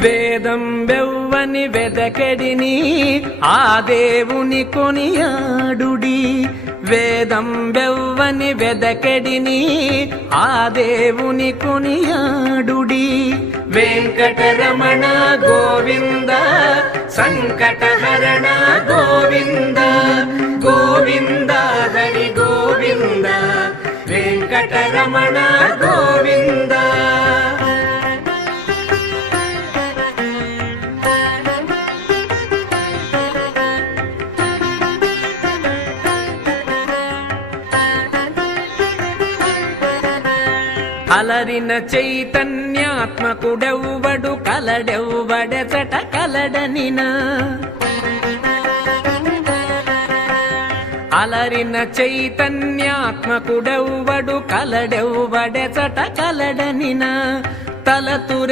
వేదం వెవ్వని వెదకెడిని ఆ దేవుని కొనియాడుడి. వేదం వెవ్వని వెదకెడిని ఆ దేవుని కొనియాడుడి. వెంకటరమణ గోవింద సంకటహరణ గోవింద గోవింద హరి గోవింద వెంకటరమణ గోవింద. అలరిన చైతన్యాత్మకుడెవ్వడు కలడెవ్వడెచట కలడనినా. అలరిన చైతన్యాత్మకుడెవ్వడు కలడెవ్వడెచట కలడనినా. తలతురెవ్